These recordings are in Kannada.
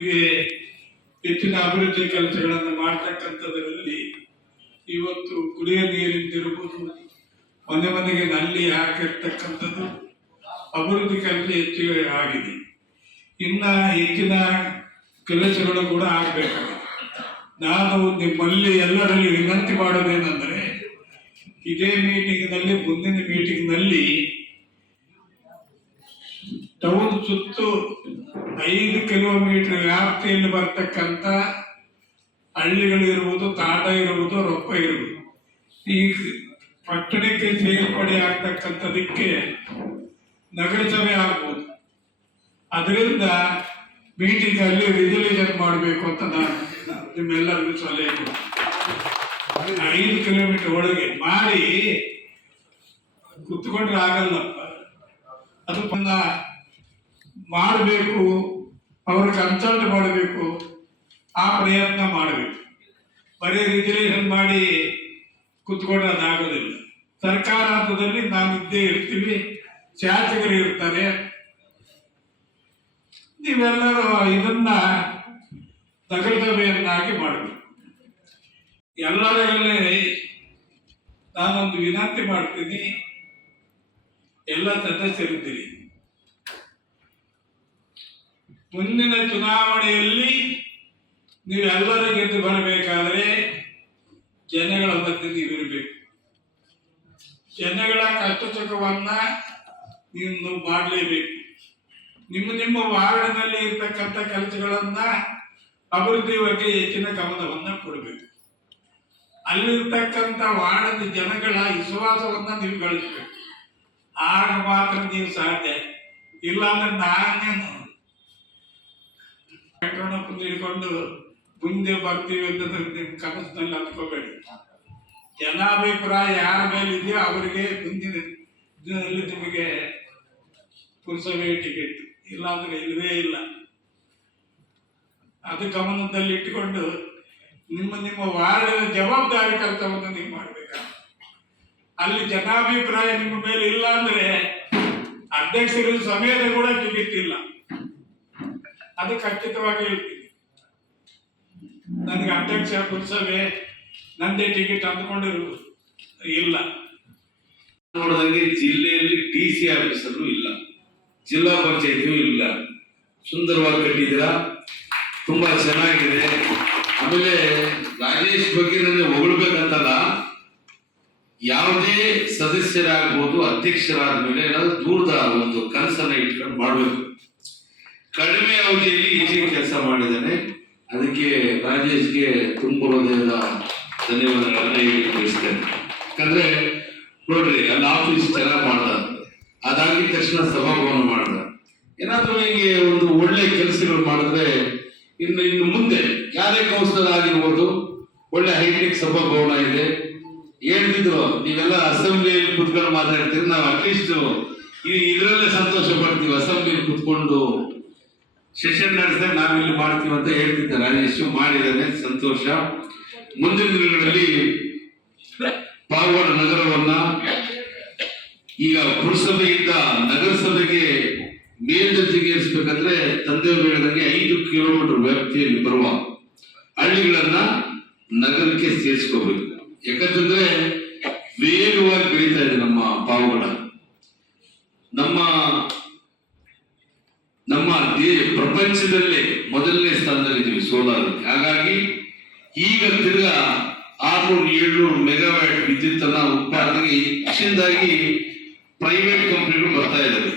ಹೆಚ್ಚಿನ ಅಭಿವೃದ್ಧಿ ಕೆಲಸಗಳನ್ನು ಮಾಡ್ತಕ್ಕಂಥದ್ರಲ್ಲಿ ಇವತ್ತು ಕುಡಿಯ ನೀರಿಂದಿರ್ಬೋದು ಮನೆ ಮನೆಗೆ ನಲ್ಲಿ ಹಾಕಿರ್ತಕ್ಕಂಥದ್ದು ಅಭಿವೃದ್ಧಿ ಕೆಲಸ ಹೆಚ್ಚು ಆಗಿದೆ. ಇನ್ನ ಹೆಚ್ಚಿನ ಕೆಲಸಗಳು ಕೂಡ ಆಗಬೇಕಾಗಿದೆ. ನಾನು ನಿಮ್ಮಲ್ಲಿ ಎಲ್ಲರಲ್ಲಿ ವಿನಂತಿ ಮಾಡೋದೇನೆಂದರೆ ಇದೇ ಮೀಟಿಂಗ್ನಲ್ಲಿ ಮುಂದಿನ ಮೀಟಿಂಗ್ನಲ್ಲಿ ಟೌನ್ ಸುತ್ತು ಐದು ಕಿಲೋಮೀಟರ್ ವ್ಯಾಪ್ತಿಯಲ್ಲಿ ಬರ್ತಕ್ಕಂಥ ಹಳ್ಳಿಗಳು ಇರುವುದು ತಾಟ ಇರುವುದು ರೊಕ್ಕ ಇರುವುದು ಈ ಪಟ್ಟಣಕ್ಕೆ ಸೇರ್ಪಡೆ ಆಗ್ತಕ್ಕಂಥದಕ್ಕೆ ನಗರಸಭೆ ಆಗ್ಬೋದು. ಅದರಿಂದ ಮೀಟಿಂಗ್ ಅಲ್ಲಿ ರಿಸಲ್ಯೂಷನ್ ಮಾಡಬೇಕು ಅಂತ ನಾನು ನಿಮ್ಮೆಲ್ಲರಿಗೂ ಸಲಹೆ ಐದು ಕಿಲೋಮೀಟರ್ ಒಳಗೆ ಮಾಡಿ ಕುತ್ಕೊಂಡ್ರೆ ಆಗಲ್ಲಪ್ಪ. ಅದನ್ನ ಮಾಡಬೇಕು ಅವರ ಕನ್ಸಲ್ಟ್ ಮಾಡಬೇಕು, ಆ ಪ್ರಯತ್ನ ಮಾಡಬೇಕು. ಬರೀ ರಿಜಿಲೇಷನ್ ಮಾಡಿ ಕುತ್ಕೊಂಡು ಅದಾಗೋದಿಲ್ಲ ಸರ್ಕಾರ ಹಂತದಲ್ಲಿ ನಾವು ಇದ್ದೇ ಇರ್ತೀವಿ, ಶಾಸಕರು ಇರ್ತಾರೆ. ನೀವೆಲ್ಲರೂ ಇದನ್ನ ನಗರಸಭೆಯನ್ನಾಗಿ ಮಾಡಬೇಕು. ಎಲ್ಲರಲ್ಲಿ ನಾನೊಂದು ವಿನಂತಿ ಮಾಡ್ತೀನಿ, ಎಲ್ಲ ಸದಸ್ಯರಿದ್ದೀರಿ. ಮುಂದಿನ ಚುನಾವಣೆಯಲ್ಲಿ ನೀವೆಲ್ಲರೂ ಗೆದ್ದು ಬರಬೇಕಾದ್ರೆ ಜನಗಳ ಮಧ್ಯೆ ನೀವಿರಬೇಕು. ಜನಗಳ ಕಷ್ಟ ಸುಖವನ್ನ ನೀವು ಮಾಡಲೇಬೇಕು. ನಿಮ್ಮ ನಿಮ್ಮ ವಾರ್ಡ್ನಲ್ಲಿ ಇರ್ತಕ್ಕಂಥ ಕೆಲಸಗಳನ್ನ ಅಭಿವೃದ್ಧಿ ಬಗ್ಗೆ ಹೆಚ್ಚಿನ ಗಮನವನ್ನ ಕೊಡಬೇಕು. ಅಲ್ಲಿರ್ತಕ್ಕಂಥ ವಾರ್ಡದ ಜನಗಳ ವಿಶ್ವಾಸವನ್ನ ನೀವು ಗಳಿಸ್ಬೇಕು. ಆಗ ಮಾತ್ರ ನೀವು ಸಾಧ್ಯ. ಇಲ್ಲಾಂದ್ರೆ ನಾನೇನು ಹಿಡ್ಕೊಂಡು ಮುಂದೆ ಬರ್ತೀವಿ ಅಂತ ಕನಸಿನಲ್ಲಿ ಹತ್ಕೋಬೇಡಿ ಜನಾಭಿಪ್ರಾಯ ಯಾರ ಮೇಲೆ ಇದೆಯೋ ಅವರಿಗೆ ಮುಂದಿನ ದಿನದಲ್ಲಿ ನಿಮಗೆ ಪುರಸಭೆ ಟಿಕೆಟ್ ಇಲ್ಲಾಂದ್ರೆ ಇಲ್ಲವೇ ಇಲ್ಲ. ಅದು ಗಮನದಲ್ಲಿ ಇಟ್ಟುಕೊಂಡು ನಿಮ್ಮ ನಿಮ್ಮ ವಾರ್ಡಿನ ಜವಾಬ್ದಾರಿ ಕೆಲಸವನ್ನು ನೀವು ಮಾಡಬೇಕು ಅಲ್ಲಿ ಜನಾಭಿಪ್ರಾಯ ನಿಮ್ಮ ಮೇಲೆ ಇಲ್ಲ ಅಂದ್ರೆ ಅಧ್ಯಕ್ಷರು ಸಮೇತ ಕೂಡ ಟಿಕೆಟ್ ಇಲ್ಲ. ಅದು ಖಚಿತವಾಗಿ ಹೇಳ್ತೀನಿ. ನನಗೆ ಅಧ್ಯಕ್ಷ ಪುರಸಭೆ ನಂದೇ ಟಿಕೆಟ್ ಅಂದ್ಕೊಂಡಿರುವುದು ಇಲ್ಲ. ನೋಡಿದಂಗೆ ಜಿಲ್ಲೆಯಲ್ಲಿ ಡಿ ಸಿ ಆಫೀಸರು ಇಲ್ಲ. ಜಿಲ್ಲಾ ಪಂಚಾಯತಿಯೂ ಇಲ್ಲ. ಸುಂದರವಾಗಿ ಕಟ್ಟಿದ್ದೀರಾ? ತುಂಬಾ ಚೆನ್ನಾಗಿದೆ. ಆಮೇಲೆ ರಾಜೇಶ್ ಬಗ್ಗೆ ನನಗೆ ಹೊಗಳ್ಬೇಕಂತಲ್ಲ. ಯಾವುದೇ ಸದಸ್ಯರಾಗ್ಬೋದು ಅಧ್ಯಕ್ಷರಾದ ಮೇಲೆ ಏನಾದ್ರು ದೂರದ ಒಂದು ಕನಸನ್ನ ಇಟ್ಕೊಂಡು ಮಾಡಬೇಕು. ಕಡಿಮೆ ಅವಧಿಯಲ್ಲಿ ಈಸಿ ಕೆಲಸ ಮಾಡಿದ್ದಾನೆ. ಅದಕ್ಕೆ ರಾಜೇಶ್ಗೆ ತುಂಬ ಧನ್ಯವಾದಗಳನ್ನ ಹೇಳಿ ತಿಳಿಸ್ತೇನೆ. ಯಾಕಂದ್ರೆ ನೋಡ್ರಿ, ಅಲ್ಲಿ ಆಫೀಸ್ ಚೆನ್ನಾಗಿ ಮಾಡ್ದ ಅದಾಗಿದ ತಕ್ಷಣ ಸಭಾಭವನ ಮಾಡ್ದ. ಏನಾದ್ರೂ ಹಿಂಗೆ ಒಂದು ಒಳ್ಳೆ ಕೆಲಸಗಳು ಮಾಡಿದ್ರೆ ಇನ್ನು ಇನ್ನು ಮುಂದೆ ಯಾರೇ ಕೌನ್ಸಿಲರ್ ಆಗಿರ್ಬೋದು, ಒಳ್ಳೆ ಹೈಟೆಕ್ ಸಭಾಭವನ ಇದೆ. ಹೇಳ್ತಿದ್ರು, ನೀವೆಲ್ಲ ಅಸೆಂಬ್ಲಿಯಲ್ಲಿ ಕುತ್ಕೊಂಡು ಮಾತಾಡ್ತೀರಿ, ನಾವು ಅಟ್ಲೀಸ್ಟ್ ಇದರಲ್ಲೇ ಸಂತೋಷ ಪಡ್ತೀವಿ ಅಸೆಂಬ್ಲಿಯಲ್ಲಿ ಕುತ್ಕೊಂಡು ಸೆಷನ್ ನಡೆಸಿದಾಗ ನಾವಿಲ್ಲಿ ಮಾಡ್ತೀವಿ ಅಂತ ಹೇಳ್ತಿದ್ದೆ ಯಶು ಮಾಡಿದ್ದಾನೆ, ಸಂತೋಷ. ಮುಂದಿನ ದಿನಗಳಲ್ಲಿ ಪಾವಗಡ ನಗರವನ್ನ ಈಗ ಪುರಸಭೆಯಿಂದ ನಗರಸಭೆಗೆ ಮೇಲ್ದರ್ಜೆಗೇರಿಸಬೇಕಂದ್ರೆ ತಂದೆಯವರು ಹೇಳಿದಂಗೆ ಐದು ಕಿಲೋಮೀಟರ್ ವ್ಯಾಪ್ತಿಯಲ್ಲಿ ಬರುವ ಹಳ್ಳಿಗಳನ್ನ ನಗರಕ್ಕೆ ಸೇರಿಸ್ಕೋಬೇಕು. ಯಾಕಂತಂದ್ರೆ ವೇಗವಾಗಿ ಬೆಳೀತಾ ಇದೆ ನಮ್ಮ ಪಾವಗಡ. ನಮ್ಮ ನಮ್ಮ ದೇ ಪ್ರಪಂಚದಲ್ಲೇ ಮೊದಲನೇ ಸ್ಥಾನದಲ್ಲಿದ್ದೀವಿ ಸೋಲಾರ್ ಹಾಗಾಗಿ ಈಗ ತಿರ್ಗಾ ಆರ್ನೂರು ಏಳ್ನೂರು ಮೆಗಾವ್ಯಾಟ್ ವಿದ್ಯುತ್ ಅನ್ನ ಉತ್ಪಾದನೆಗೆ ಹೆಚ್ಚಿನದಾಗಿ ಪ್ರೈವೇಟ್ ಕಂಪನಿಗಳು ಬರ್ತಾ ಇದ್ದಾವೆ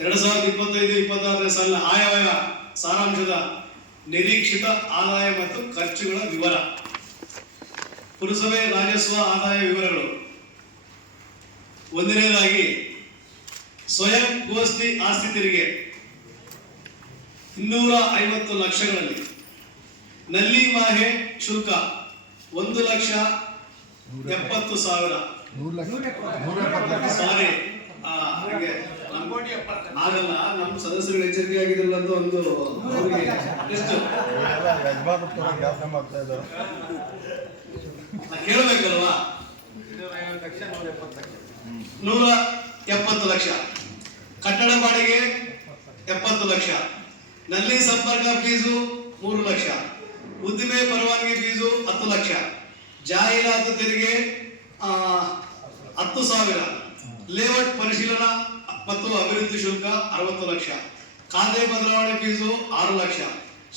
ಎರಡ್ ಸಾವಿರದ ಇಪ್ಪತ್ತೈದು, ಇಪ್ಪತ್ತಾರನೇ ಸಾಲಿನ ಆಯವ್ಯಯ ಸಾರಾಂಶದ ನಿರೀಕ್ಷಿತ ಆದಾಯ ಮತ್ತು ಖರ್ಚುಗಳ ವಿವರ. ಪುರಸಭೆ ರಾಜಸ್ವ ಆದಾಯ ವಿವರಗಳು. ಒಂದನೇದಾಗಿ ಸ್ವಯಂ ಗೋಷ್ಠಿ ಆಸ್ತಿ ತೆರಿಗೆ ಇನ್ನೂರ ಐವತ್ತು ಲಕ್ಷಗಳಲ್ಲಿ. ನಲ್ಲಿ ಮಾಹೆ ಶುಲ್ಕ ಒಂದು ಲಕ್ಷ ಎಪ್ಪತ್ತು ಸಾವಿರ. ಆಗಲ್ಲ ನಮ್ಮ ಸದಸ್ಯರು ಎಚ್ಚರಿಕೆ ಆಗಿದ್ರಲ್ಲ ಅಂತ ಒಂದು ಕೇಳಬೇಕಲ್ವಾ? ನೂರ ಎಪ್ಪತ್ತು ಲಕ್ಷ. ಕಟ್ಟಡ ಬಾಡಿಗೆ ಎಪ್ಪತ್ತು ಲಕ್ಷ. ನಲ್ಲಿ ಸಂಪರ್ಕ ಫೀಸು ಮೂರು ಲಕ್ಷ. ಉದ್ದಿಮೆ ಪರವಾನಗಿ ಫೀಸು ಹತ್ತು ಲಕ್ಷ. ಜಾಹೀರಾತು ತೆರಿಗೆ ಹತ್ತು ಸಾವಿರ. ಲೇಔಟ್ ಪರಿಶೀಲನಾ, ಮತ್ತು ಅಭಿವೃದ್ಧಿ ಶುಲ್ಕ ಅರವತ್ತು ಲಕ್ಷ. ಖಾತೆ ಬದಲಾವಣೆ ಫೀಸು ಆರು ಲಕ್ಷ.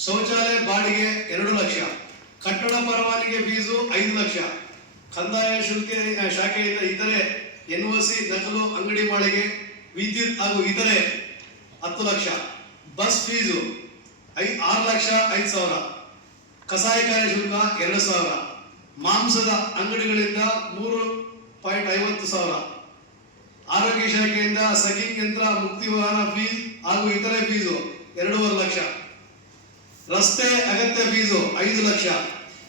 ಶೌಚಾಲಯ ಬಾಡಿಗೆ ಎರಡು ಲಕ್ಷ. ಕಟ್ಟಡ ಪರವಾನಿಗೆ ಫೀಸು ಐದು ಲಕ್ಷ. ಕಂದಾಯ ಶುಲ್ಕ ಶಾಖೆಯಿಂದ ಇತರೆ ಎನ್ಒಸಿ ನಕಲು ಅಂಗಡಿ ಮಾಳಿಗೆ ವಿದ್ಯುತ್ ಹಾಗೂ ಇತರೆ ಹತ್ತು ಲಕ್ಷ. ಬಸ್ ಫೀಸು ಐ ಆರು ಲಕ್ಷ ಐದು ಸಾವಿರ. ಕಸಾಯಕಾರಿ ಶುಲ್ಕ ಎರಡು ಸಾವಿರ. ಮಾಂಸದ ಅಂಗಡಿಗಳಿಂದ ಮೂರು ಪಾಯಿಂಟ್ ಐವತ್ತು ಸಾವಿರ. ಆರೋಗ್ಯ ಶಾಖೆಯಿಂದ ಸಗಿಂಗ್ ಯಂತ್ರ, ಮುಕ್ತಿ ವಾಹನ ಫೀಸ್ ಹಾಗೂ ಇತರೆ ಫೀಸು ಎರಡೂವರೆ ಲಕ್ಷ. ರಸ್ತೆ ಅಗತ್ಯ ಫೀಸು ಐದು ಲಕ್ಷ.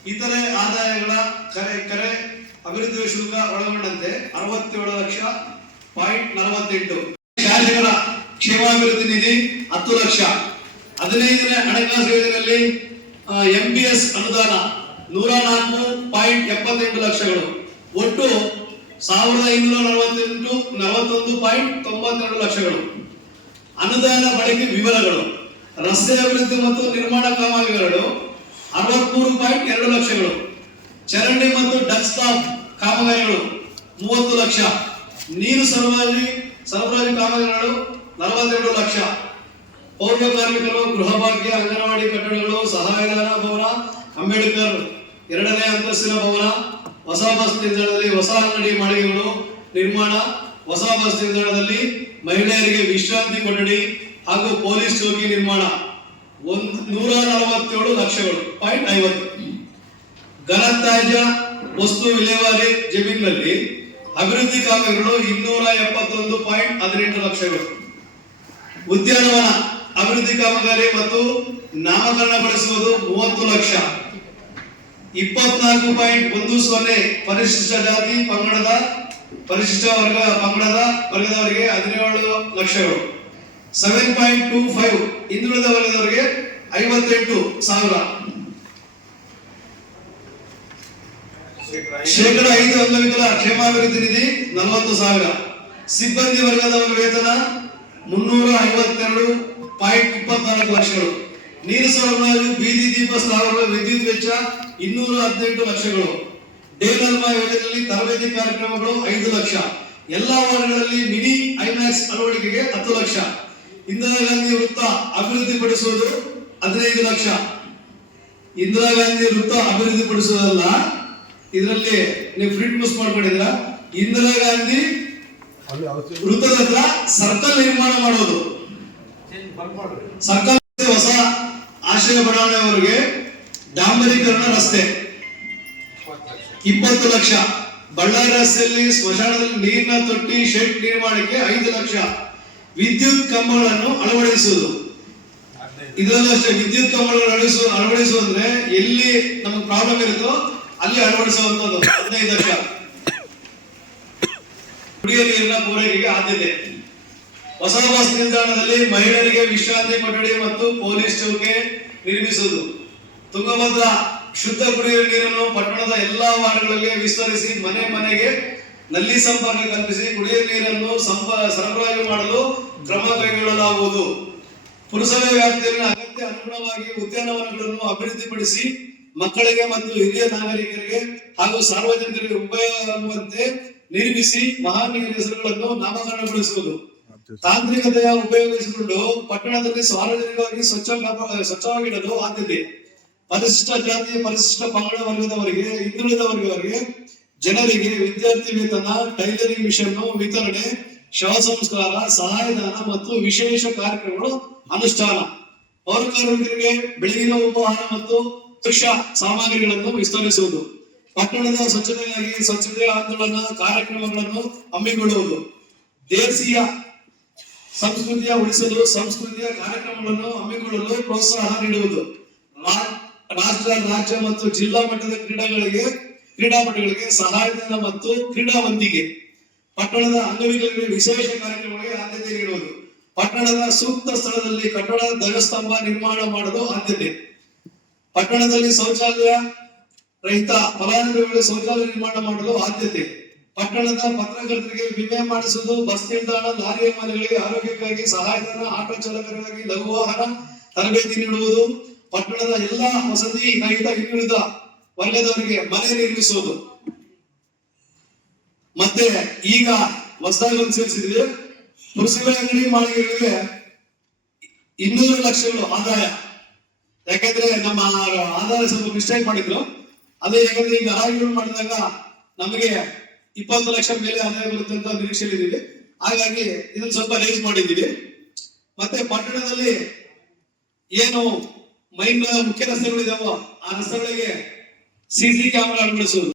ಇತರೆ ಆದಾಯಗಳ ಕರೆ ಕರೆ ಅಭಿವೃದ್ಧಿ ಶುಲ್ಕ ಒಳಗೊಂಡಂತೆ ಅರವತ್ತೇಳು ಲಕ್ಷ ಪಾಯಿಂಟ್ ನಲವತ್ತೆಂಟು ಶಾಲೆಗಳ ಕ್ಷೇಮಾಭಿವೃದ್ಧಿ ನಿಧಿ ಹತ್ತು ಲಕ್ಷ. ಹದಿನೈದನೇ ಹಣಕಾಸು ಯೋಜನೆಯಲ್ಲಿ ಎಂ ಬಿ ಎಸ್ ಅನುದಾನ ನೂರ ನಾಲ್ಕು ಪಾಯಿಂಟ್ ಎಪ್ಪತ್ತೆಂಟು ಲಕ್ಷಗಳು. ಒಟ್ಟು ಸಾವಿರದ ಐನೂರ ನಲವತ್ತೆಂಟು, ನಲವತ್ತೊಂದು ಪಾಯಿಂಟ್ ತೊಂಬತ್ತೆರಡು ಲಕ್ಷಗಳು. ಅನುದಾನ ಬಳಕೆ ವಿವರಗಳು. ರಸ್ತೆ ಅಭಿವೃದ್ಧಿ ಮತ್ತು ನಿರ್ಮಾಣ ಕಾಮಗಾರಿಗಳು ಅರವತ್ಮೂರು ಪಾಯಿಂಟ್ ಎರಡು ಲಕ್ಷಗಳು. ಚರಂಡಿ ಮತ್ತು ಡಕ್ ಕಾಮಗಾರಿಗಳು, ಮೂವತ್ತು ಲಕ್ಷ. ನೀರು ಸರಬರಾಜು ಸರಬರಾಜು ಕಾಮಗಾರಿಗಳು, ನಲವತ್ತೆರಡು ಲಕ್ಷ. ಪೌರ ಕಾರ್ಮಿಕರು, ಗೃಹ ಭಾಗ್ಯ, ಅಂಗನವಾಡಿ ಕಟ್ಟಡಗಳು ಸಹಾಯಧನ ಭವನ, ಅಂಬೇಡ್ಕರ್ ಎರಡನೇ ಅಂತಸ್ತಿನ ಭವನ, ಹೊಸ ಬಸ್ ನಿಲ್ದಾಣದಲ್ಲಿ ಹೊಸ ಅಂಗಡಿ ಮಳಿಗೆಗಳು ನಿರ್ಮಾಣ, ಹೊಸ ಬಸ್ ನಿಲ್ದಾಣದಲ್ಲಿ ಮಹಿಳೆಯರಿಗೆ ವಿಶ್ರಾಂತಿ ಕೊಠಡಿ ಹಾಗೂ ಪೊಲೀಸ್ ಚೌಕಿ ನಿರ್ಮಾಣ. ಒಂದು ನೂರ ನಲವತ್ತೇಳು ಲಕ್ಷಗಳು, ಪಾಯಿಂಟ್ ಐವತ್ತು. ಘನತ್ಯಾಜ್ಯ ವಸ್ತು ವಿಲೇವಾರಿ ಜಮೀನಿನಲ್ಲಿ ಅಭಿವೃದ್ಧಿ ಕಾಮಗಾರಿಗಳು ಇನ್ನೂರ ಎಪ್ಪತ್ತೊಂದು ಪಾಯಿಂಟ್ ಹದಿನೆಂಟು ಲಕ್ಷಗಳು ಉದ್ಯಾನವನ, ಅಭಿವೃದ್ಧಿ ಕಾಮಗಾರಿ ಮತ್ತು ನಾಮಕರಣಗೊಳಿಸುವುದು ಮೂವತ್ತು ಲಕ್ಷ. ಇಪ್ಪತ್ನಾಲ್ಕು ಪಾಯಿಂಟ್ ಒಂದು ಸೊನ್ನೆ ಪರಿಶಿಷ್ಟ ಜಾತಿ ಪಂಗಡದ, ಪರಿಶಿಷ್ಟ ವರ್ಗ ಪಂಗಡದ ವರ್ಗದವರಿಗೆ ಹದಿನೇಳು ಲಕ್ಷಗಳು. ಸೆವೆನ್ ಪಾಯಿಂಟ್ ಟೂ ಫೈವ್ ಹಿಂದುಳಿದ ವರ್ಗದವರಿಗೆ ಐವತ್ತೆಂಟು ಸಾವಿರ. ಶೇಕಡ ಐದು ಅಂಗವಿಕಲ ಕ್ಷೇಮಾಭಿವೃದ್ಧಿ ನಿಧಿ ನಲವತ್ತು ಸಾವಿರ. ಸಿಬ್ಬಂದಿ ವರ್ಗದವರ ವೇತನ ಮುನ್ನೂರ ಐವತ್ತೆರಡು ಪಾಯಿಂಟ್ ಇಪ್ಪತ್ನಾಲ್ಕು ಲಕ್ಷಗಳು. ನೀರು ಸರಬರಾಜು, ಬೀದಿ, ದೀಪ, ಸ್ಥಾವರಗಳ, ವಿದ್ಯುತ್ ವೆಚ್ಚ ಇನ್ನೂರ ಹದಿನೆಂಟು ಲಕ್ಷಗಳು. ಡೇಲರ್ಮ ಯೋಜನೆಯಲ್ಲಿ ತರಬೇತಿ ಕಾರ್ಯಕ್ರಮಗಳು ಐದು ಲಕ್ಷ. ಎಲ್ಲಾ ವಾರ್ಡ್ಗಳಲ್ಲಿ ಮಿನಿ ಐಮ್ಯಾಕ್ಸ್ ಅಳವಡಿಕೆಗೆ ಹತ್ತು ಲಕ್ಷ. ಇಂದಿರಾ ಗಾಂಧಿ ವೃತ್ತ ಅಭಿವೃದ್ಧಿಪಡಿಸುವುದು ಹದಿನೈದು ಲಕ್ಷ. ಇಂದಿರಾ ಗಾಂಧಿ ವೃತ್ತ ಅಭಿವೃದ್ಧಿಪಡಿಸುವುದಲ್ಲ ಇದರಲ್ಲಿ ನೀವು ಪ್ರಿಂಟ್ ಮಿಸ್ ಮಾಡ್ಕೊಂಡಿದ್ರ ಇಂದಿರಾ ಗಾಂಧಿ ವೃತ್ತದ ಹತ್ರ ಸರ್ಕಲ್ ನಿರ್ಮಾಣ ಮಾಡೋದು. ಸರ್ಕಲ್ ಹೊಸ ಆಶ್ರಯ ಬಡಾವಣೆಯವರೆಗೆ ಡಾಂಬರೀಕರಣ ರಸ್ತೆ. ಇಪ್ಪತ್ತು ಲಕ್ಷ. ಬಳ್ಳಾರಿ ರಸ್ತೆಯಲ್ಲಿ ಸ್ಮಶಾನದಲ್ಲಿ ನೀರಿನ ತೊಟ್ಟಿ, ಶೆಡ್ ನಿರ್ಮಾಣಕ್ಕೆ ಐದು ಲಕ್ಷ. ವಿದ್ಯುತ್ ಕಂಬಗಳನ್ನು ಅಳವಡಿಸುವುದು. ಇದರಲ್ಲೂ ಅಷ್ಟೇ, ವಿದ್ಯುತ್ ಕಂಬಗಳನ್ನು ಅಳವಡಿಸು ಅಳವಡಿಸುವ ಅಂದ್ರೆ ಎಲ್ಲಿ ನಮಗೆ ಪ್ರಾಬ್ಲಮ್ ಇರುತ್ತೋ ಅಲ್ಲಿ ಅಳವಡಿಸುವಂತದ್ದು ಹದಿನೈದು ಲಕ್ಷ ಕುಡಿಯುವ ನೀರಿನ ಪೂರೈಕೆಗೆ ಆದ್ಯತೆ. ಹೊಸ ಬಸ್ ನಿಲ್ದಾಣದಲ್ಲಿ ಮಹಿಳೆಯರಿಗೆ ವಿಶ್ರಾಂತಿ ಕೊಠಡಿ ಮತ್ತು ಪೊಲೀಸ್ ಚೌಕಿ ನಿರ್ಮಿಸುವುದು. ತುಂಗಭದ್ರಾ ಶುದ್ಧ ಕುಡಿಯುವ ನೀರನ್ನು ಪಟ್ಟಣದ ಎಲ್ಲಾ ವಾರ್ಡ್ಗಳಲ್ಲಿ ವಿಸ್ತರಿಸಿ ಮನೆ ಮನೆಗೆ ನಲ್ಲಿ ಸಂಪರ್ಕ ಕಲ್ಪಿಸಿ ಕುಡಿಯುವ ನೀರನ್ನು ಸಂಪ, ಸರಬರಾಜು ಮಾಡಲು ಕ್ರಮ ಕೈಗೊಳ್ಳಲಾಗುವುದು. ಪುರಸಭೆ ವ್ಯಾಪ್ತಿಯಲ್ಲಿ ಅಗತ್ಯ ಅನುಗುಣವಾಗಿ ಉದ್ಯಾನವನಗಳನ್ನು ಅಭಿವೃದ್ಧಿಪಡಿಸಿ ಮಕ್ಕಳಿಗೆ ಮತ್ತು ಹಿರಿಯ ನಾಗರಿಕರಿಗೆ ಹಾಗೂ ಸಾರ್ವಜನಿಕರಿಗೆ ಉಪಯೋಗವಾಗುವಂತೆ ನಿರ್ಮಿಸಿ ಮಹಾನ್ ಹೆಸರುಗಳನ್ನು ನಾಮಕರಣಗೊಳಿಸುವುದು. ತಾಂತ್ರಿಕತೆಯ ಉಪಯೋಗಿಸಿಕೊಂಡು ಪಟ್ಟಣದಲ್ಲಿ ಸಾರ್ವಜನಿಕವಾಗಿ ಸ್ವಚ್ಛ ಸ್ವಚ್ಛವಾಗಿಡಲು ಆದ್ಯತೆ. ಪರಿಶಿಷ್ಟ ಜಾತಿ, ಪರಿಶಿಷ್ಟ ಪಂಗಡ ವರ್ಗದವರಿಗೆ, ಹಿಂದುಳಿದ ವರ್ಗದವರಿಗೆ, ಜನರಿಗೆ ವಿದ್ಯಾರ್ಥಿ ವೇತನ, ಟೈಲರಿಂಗ್ ಮಿಷನ್ ವಿತರಣೆ, ಶವ ಸಂಸ್ಕಾರ ಸಹಾಯಧನ ಮತ್ತು ವಿಶೇಷ ಕಾರ್ಯಕ್ರಮಗಳು ಅನುಷ್ಠಾನ. ಪೌರ ಕಾರ್ಮಿಕರಿಗೆ ಬೆಳಗಿನ ಉಪಹಾರ ಮತ್ತು ಶಿಕ್ಷಾ ಸಾಮಗ್ರಿಗಳನ್ನು ವಿಸ್ತರಿಸುವುದು. ಪಟ್ಟಣದ ಸ್ವಚ್ಛತೆಗಾಗಿ ಸ್ವಚ್ಛತೆ ಆಂದೋಲನ ಕಾರ್ಯಕ್ರಮಗಳನ್ನು ಹಮ್ಮಿಕೊಳ್ಳುವುದು. ದೇಶೀಯ ಸಂಸ್ಕೃತಿಯ ಉಳಿಸಲು ಸಂಸ್ಕೃತಿಯ ಕಾರ್ಯಕ್ರಮಗಳನ್ನು ಹಮ್ಮಿಕೊಳ್ಳಲು ಪ್ರೋತ್ಸಾಹ ನೀಡುವುದು. ರಾಷ್ಟ್ರ, ರಾಜ್ಯ ಮತ್ತು ಜಿಲ್ಲಾ ಮಟ್ಟದ ಕ್ರೀಡೆಗಳಿಗೆ, ಕ್ರೀಡಾಪಟುಗಳಿಗೆ ಸಹಾಯಧನ ಮತ್ತು ಕ್ರೀಡಾವಂತಿಗೆ ಪಟ್ಟಣದ ಅಂಗವಿಕಲರಿಗೆ ವಿಶೇಷ ಕಾರ್ಯಕ್ರಮಗಳಿಗೆ ಆದ್ಯತೆ ನೀಡುವುದು. ಪಟ್ಟಣದ ಸೂಕ್ತ ಸ್ಥಳದಲ್ಲಿ ಕಟ್ಟಡ ಧ್ವಜಸ್ತಂಭ ನಿರ್ಮಾಣ ಮಾಡಲು ಆದ್ಯತೆ. ಪಟ್ಟಣದಲ್ಲಿ ಶೌಚಾಲಯ ರಹಿತ ಫಲಾನುಭವಿಗಳು ಶೌಚಾಲಯ ನಿರ್ಮಾಣ ಮಾಡಲು ಆದ್ಯತೆ. ಪಟ್ಟಣದ ಪತ್ರಕರ್ತರಿಗೆ ವಿಮೆ ಮಾಡಿಸುವುದು, ಬಸ್ ನಿಲ್ದಾಣ, ಲಾರಿ ಮನೆಗಳಿಗೆ ಆರೋಗ್ಯಕ್ಕಾಗಿ ಸಹಾಯಧನ, ಆಟೋ ಚಾಲಕರಿಗಾಗಿ ಲಘು ವಾಹನ ತರಬೇತಿ ನೀಡುವುದು, ಪಟ್ಟಣದ ಎಲ್ಲಾ ವಸತಿ ರಹಿತ ಹಿಂದುಳಿದ ವರ್ಗದವರಿಗೆ ಮನೆ ನಿರ್ಮಿಸುವುದು. ಮತ್ತೆ ಈಗ ಹೊಸದಾಗಿ ಒಂದು ಸೇರಿಸಿದ್ರೆ ಅಂಗಡಿ ಮಾಳಿಗೆಗಳಿಗೆ ಇನ್ನೂರು ಲಕ್ಷಗಳು ಆದಾಯ. ಯಾಕಂದ್ರೆ ನಮ್ಮ ಆಧಾರ ಸ್ವಲ್ಪ ಮಿಸ್ಟೇಕ್ ಮಾಡಿದ್ರು. ಅದೇ ಯಾಕಂದ್ರೆ ಈಗ ಹರಾಜುಗಳು ಮಾಡಿದಾಗ ನಮಗೆ ಇಪ್ಪತ್ತು ಲಕ್ಷ ಮೇಲೆ ಆದಾಯ ಬರುತ್ತೆ ಅಂತ ನಿರೀಕ್ಷೆಯಲ್ಲಿದ್ದೀವಿ ಹಾಗಾಗಿ ಇದನ್ನ ಸ್ವಲ್ಪ ರೈಸ್ ಮಾಡಿದ್ದೀವಿ. ಮತ್ತೆ ಪಟ್ಟಣದಲ್ಲಿ ಏನು ಮೈನ್ ಮುಖ್ಯ ರಸ್ತೆಗಳಿದಾವೋ ಆ ರಸ್ತೆಗಳಿಗೆ ಸಿಸಿ ಕ್ಯಾಮೆರಾ ಅಳವಡಿಸುವುದು